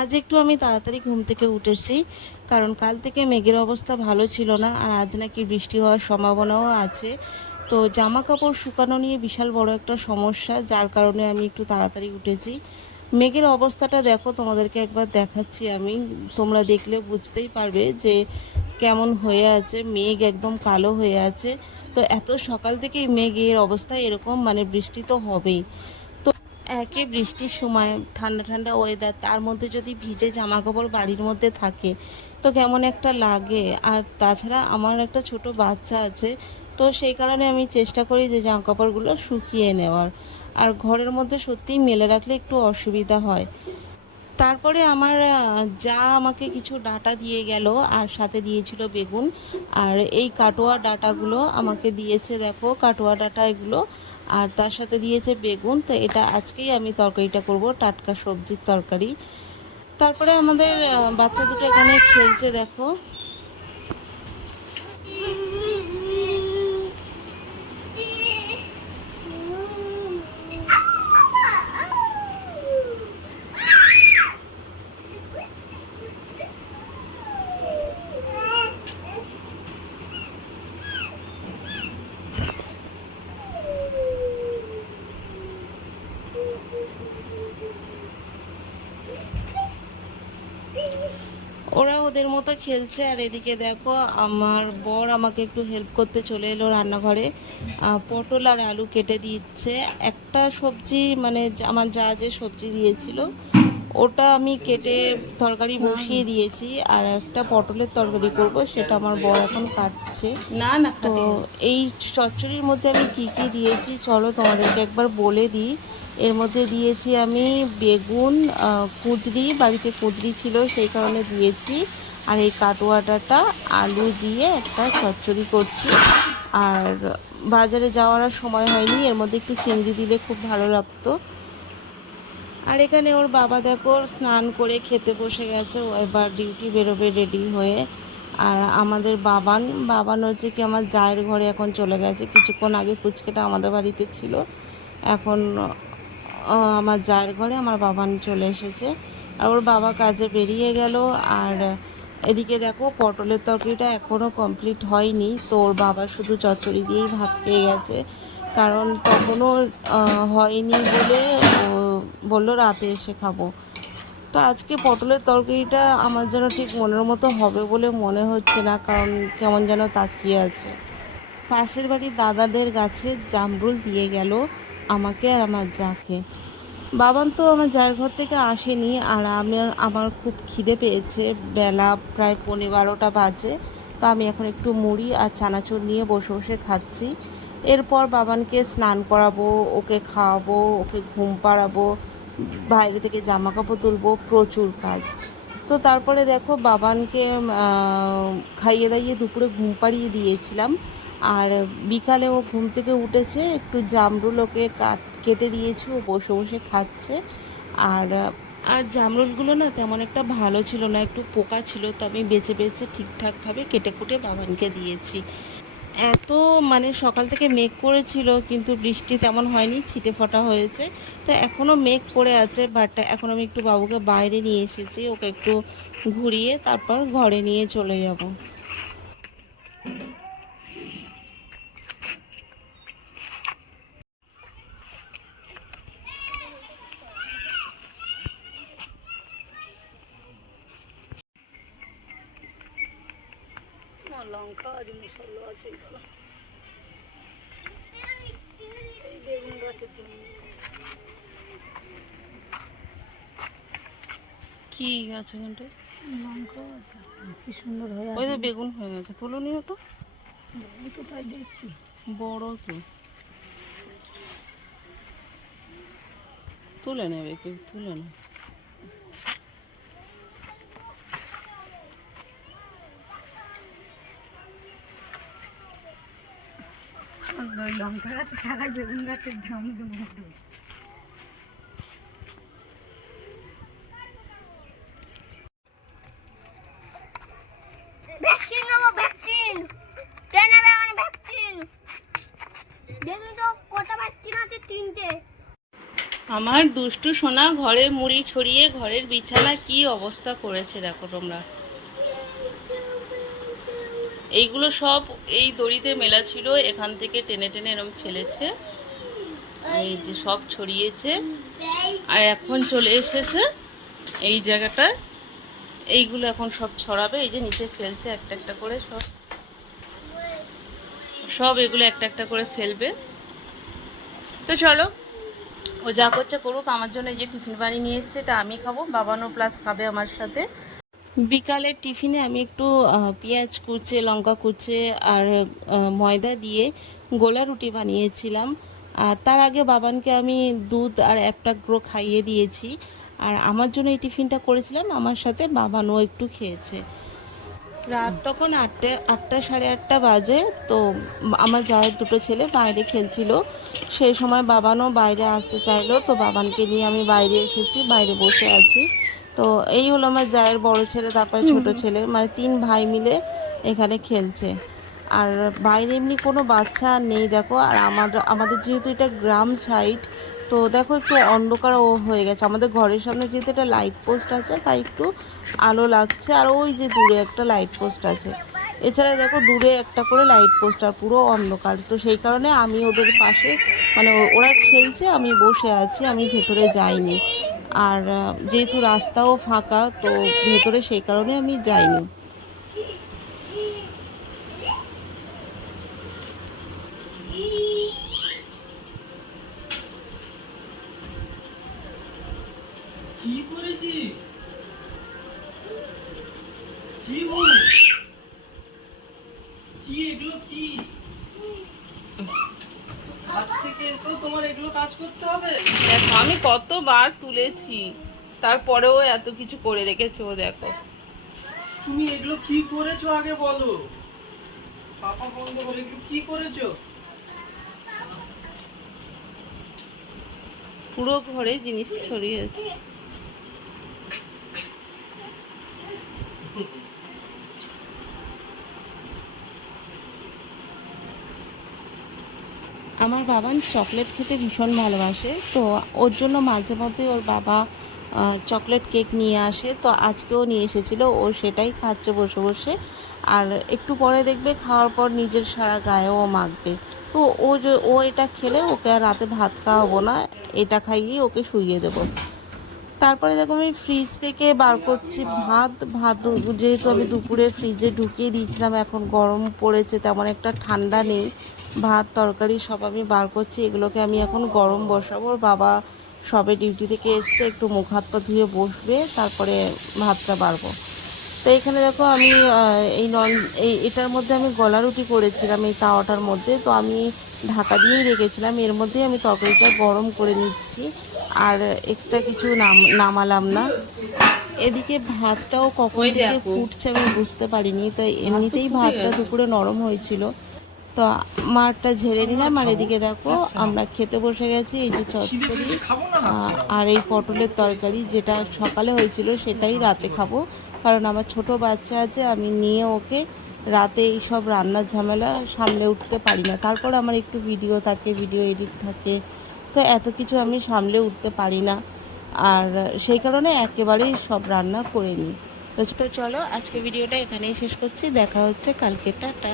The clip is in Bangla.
আজ একটু আমি তাড়াতাড়ি ঘুম থেকে উঠেছি, কারণ কাল থেকে মেঘের অবস্থা ভালো ছিল না, আর আজ নাকি বৃষ্টি হওয়ার সম্ভাবনাও আছে। তো জামা কাপড় শুকানো নিয়ে বিশাল বড় একটা সমস্যা, যার কারণে আমি একটু তাড়াতাড়ি উঠেছি। মেঘের অবস্থাটা দেখো, তোমাদেরকে একবার দেখাচ্ছি আমি। তোমরা দেখলে বুঝতেই পারবে যে কেমন হয়ে আছে, মেঘ একদম কালো হয়ে আছে। তো এত সকাল থেকেই মেঘের অবস্থা এরকম, মানে বৃষ্টি তো হবেই। একে বৃষ্টির সময় ঠান্ডা ঠান্ডা ওয়েদার, তার মধ্যে যদি ভিজে জামা কাপড় বাড়ির মধ্যে থাকে তো কেমন একটা লাগে। আর তাছাড়া আমার একটা ছোট বাচ্চা আছে, তো সেই কারণে আমি চেষ্টা করি যে জামা কাপড়গুলো শুকিয়ে নেওয়ার। আর ঘরের মধ্যে সত্যিই মেলে রাখলে একটু অসুবিধা হয়। তারপরে আমার যা আমাকে কিছু ডাটা দিয়ে গেল, আর সাথে দিয়েছিল বেগুন। আর এই কাটোয়া ডাটাগুলো আমাকে দিয়েছে, দেখো কাটোয়া ডাটা এগুলো। আর তার সাথে দিয়েছে বেগুন। তো এটা আজকেই আমি তরকারিটা করব, টাটকা সবজির তরকারি। তারপরে আমাদের বাচ্চা দুটো এখানে খেলছে, দেখো। ওরা ওদের মতো খেলছে, আর এদিকে দেখো আমার বর আমাকে একটু হেল্প করতে চলে এলো রান্নাঘরে। পটল আর আলু কেটে দিচ্ছে। একটা সবজি মানে আমার যা যে সবজি দিয়েছিল ওটা আমি কেটে তরকারি বসিয়ে দিয়েছি, আর একটা পটলের তরকারি করব, সেটা আমার বর এখন কাটছে। না না তো এই চচ্চড়ির মধ্যে আমি কি কি দিয়েছি চলো তোমাদেরকে একবার বলে দিই। এর মধ্যে দিয়েছি আমি বেগুন, কুঁদরি, বাড়িতে কুঁদরি ছিল সেই কারণে দিয়েছি। আর এই কাটোয়া ডাঁটা আলু দিয়ে একটা চচ্চড়ি করছি। আর বাজারে যাওয়ার আর সময় হয়নি, এর মধ্যে একটু চিংড়ি দিলে খুব ভালো লাগতো। আর এখানে ওর বাবা দেখো স্নান করে খেতে বসে গেছে, ও এবার ডিউটি বেরোবে রেডি হয়ে। আর আমাদের বাবান বাবান হচ্ছে কি আমার জায়ের ঘরে এখন চলে গেছে। কিছুক্ষণ আগে পুচকেটা আমাদের বাড়িতে ছিল, এখন আমার জায়ের ঘরে আমার বাবান চলে এসেছে। আর ওর বাবা কাজে বেরিয়ে গেল। আর এদিকে দেখো পটলের তরকারিটা এখনও কমপ্লিট হয়নি, তো ওর বাবা শুধু চচ্চড়ি দিয়েই ভাত খেয়ে গেছে, কারণ তখনও হয়নি বলে ও বললো রাতে এসে খাবো। তো আজকে পটলের তরকারিটা আমার যেন ঠিক মনের মতো হবে বলে মনে হচ্ছে না, কারণ কেমন যেন তাকিয়ে আছে। পাশের বাড়ির দাদাদের গাছে জামরুল দিয়ে গেল আমাকে আর আমার যাকে। বাবান তো আমার জায়ের ঘর থেকে আসেনি, আর আমার খুব খিদে পেয়েছে, বেলা প্রায় 11:15 বাজে। তো আমি এখন একটু মুড়ি আর চানাচুর নিয়ে বসে বসে খাচ্ছি। এরপর বাবানকে স্নান করাবো, ওকে খাওয়াবো, ওকে ঘুম পাড়াবো, বাইরে থেকে জামা কাপড় তুলবো, প্রচুর কাজ। তো তারপরে দেখো বাবানকে খাইয়ে দাইয়ে দুপুরে ঘুম পাড়িয়ে দিয়েছিলাম। আর বিকালে ও ঘুম থেকে উঠেছে, একটু জামরুল ওকে কেটে দিয়েছি, ও বসে বসে খাচ্ছে। আর আর জামরুলগুলো না তেমন একটা ভালো ছিল না, একটু পোকা ছিল, তো আমি বেছে বেছে ঠিকঠাকভাবে কেটে কুটে বাবানকে দিয়েছি। এত মানে সকাল থেকে মেঘ করেছিল, কিন্তু বৃষ্টি তেমন হয়নি, ছিটে ফোঁটা হয়েছে। তো এখনও মেঘ করে আছে, বাট এখন আমি একটু বাবুকে বাইরে নিয়ে এসেছি, ওকে একটু ঘুরিয়ে তারপর ঘরে নিয়ে চলে যাব। লঙ্কা আর মশলা আছে, এই বেগুন গাছের জন্য। কি আছে কিন্তু লঙ্কা কি সুন্দর হয়ে ওই আছে। তো বেগুন হয়ে গেছে, তুলো নি ওটা, আমি তো তাই দেখছি। বড় তো তুলে নেবে, কেউ তুলে নেবে। লঙ্কা গাছে থাকা বেগুন গাছের দাম দেবো। ভ্যাকসিন নেবো, ভ্যাকসিন কে নেবে? আমার ভ্যাকসিন দেখুন তো কটা ভ্যাকসিন আছে, 3টে। আমার দুষ্টু সোনা ঘরে মুড়ি ছড়িয়ে ঘরের বিছানা কি অবস্থা করেছে দেখো তোমরা। এইগুলো সব এই দড়িতে মেলা ছিল, এখান থেকে টেনে টেনে এরকম ফেলেছে, এই যে সব ছড়িয়েছে। আর এখন চলে এসেছে এই জায়গাটায়, এইগুলো এখন সব ছড়াবে। এই যে নিচে ফেলছে একটা একটা করে, সব সব এগুলো একটা একটা করে ফেলবে। তো চলো, ও যা করছে করুক। আমার জন্য এই যে টিফিন বানিয়ে নিয়ে এসছে, এটা আমি খাবো, বাবানও প্লাস খাবে আমার সাথে। বিকালের টিফিনে আমি একটু পেঁয়াজ কুচে, লঙ্কা কুচে আর ময়দা দিয়ে গোলা রুটি বানিয়েছিলাম। আর তার আগে বাবানকে আমি দুধ আর একটা গ্রো খাইয়ে দিয়েছি। আর আমার জন্য এই টিফিনটা করেছিলাম, আমার সাথে বাবানও একটু খেয়েছে। রাত তখন 8টা 8:30 বাজে। তো আমার জায়ের দুটো ছেলে বাইরে খেলছিল, সেই সময় বাবানও বাইরে আসতে চাইলো, তো বাবানকে নিয়ে আমি বাইরে এসেছি, বাইরে বসে আছি। তো এই হলো আমার জায়ের বড় ছেলে, তারপরে ছোট ছেলে, মানে 3 ভাই মিলে এখানে খেলছে। আর বাইরে এমনি কোনো বাচ্চা আর নেই দেখো। আর আমাদের যেহেতু এটা গ্রাম সাইড, তো দেখো একটু অন্ধকার হয়ে গেছে। আমাদের ঘরের সামনে যেহেতু একটা লাইট পোস্ট আছে, তাই একটু আলো লাগছে। আর ওই যে দূরে একটা লাইট পোস্ট আছে, এছাড়া দেখো দূরে একটা করে লাইট পোস্ট, আর পুরো অন্ধকার। তো সেই কারণে আমি ওদের পাশে, মানে ওরা খেলছে, আমি বসে আছি, আমি ভেতরে যাইনি। আর যেহেতু রাস্তাও ফাঁকা, তো ভেতরে সেই কারণে আমি যাইনি। কি করেছিস? কি বল? কি এগুলো কি? কাজ থেকে এসো তোমার এগুলো কাজ করতে হবে? দেখো আমি কতবার তুলেছি, তারপরেও এত কিছু করে রেখেছে ও। দেখো তুমি এগুলো কি করেছো আগে বলো। পাপা বন্ধ বলে এগুলো কি করেছো? পুরো ঘরে জিনিস ছড়িয়েছে। আমার বাবান চকলেট খেতে ভীষণ ভালোবাসে, তো ওর জন্য মাঝে মধ্যে ওর বাবা চকলেট কেক নিয়ে আসে। তো আজকেও নিয়ে এসেছিলো, ও সেটাই খাচ্ছে বসে বসে। আর একটু পরে দেখবে খাওয়ার পর নিজের সারা গায়েও মাখবে। তো ও এটা খেলে ওকে আর রাতে ভাত খাওয়াবো না, এটা খাইয়ে ওকে শুইয়ে দেবো। তারপরে দেখো আমি ফ্রিজ থেকে বার করছি ভাত যেহেতু আমি দুপুরে ফ্রিজে ঢুকিয়ে দিয়েছিলাম, এখন গরম পড়েছে, তেমন একটা ঠান্ডা নেই। ভাত তরকারি সব আমি বার করছি, এগুলোকে আমি এখন গরম বসাবো। ওর বাবা সবে ডিউটি থেকে এসছে, একটু মুখ হাত পা ধুয়ে বসবে, তারপরে ভাতটা বাড়বো। তো এখানে দেখো আমি এটার মধ্যে আমি গলা রুটি করেছিলাম, এই তাওয়াটার মধ্যে। তো আমি ঢাকা দিয়েই রেখেছিলাম, এর মধ্যেই আমি তরকারিটা গরম করে নিচ্ছি, আর এক্সট্রা কিছু নামালাম না। এদিকে ভাতটাও কখন থেকে ফুটছে আমি বুঝতে পারিনি, তো এমনিতেই ভাতটা দুপুরে নরম হয়েছিল, তো মারটা ঝেড়ে নিলাম। আর এদিকে দেখো আমরা খেতে বসে গেছি। এই যে চচ্চড়ি আর এই পটলের তরকারি, যেটা সকালে হয়েছিল সেটাই রাতে খাবো, কারণ আমার ছোট বাচ্চা আছে, আমি নিয়ে ওকে রাতে এইসব রান্নার ঝামেলা সামলে উঠতে পারি না। তারপর আমার একটু ভিডিও থাকে, ভিডিও এডিট থাকে, তো এত কিছু আমি সামলে উঠতে পারি না। আর সেই কারণে একেবারেই সব রান্না করে নিই। তো চলো আজকে ভিডিওটা এখানেই শেষ করছি, দেখা হচ্ছে কালকে, টাটা।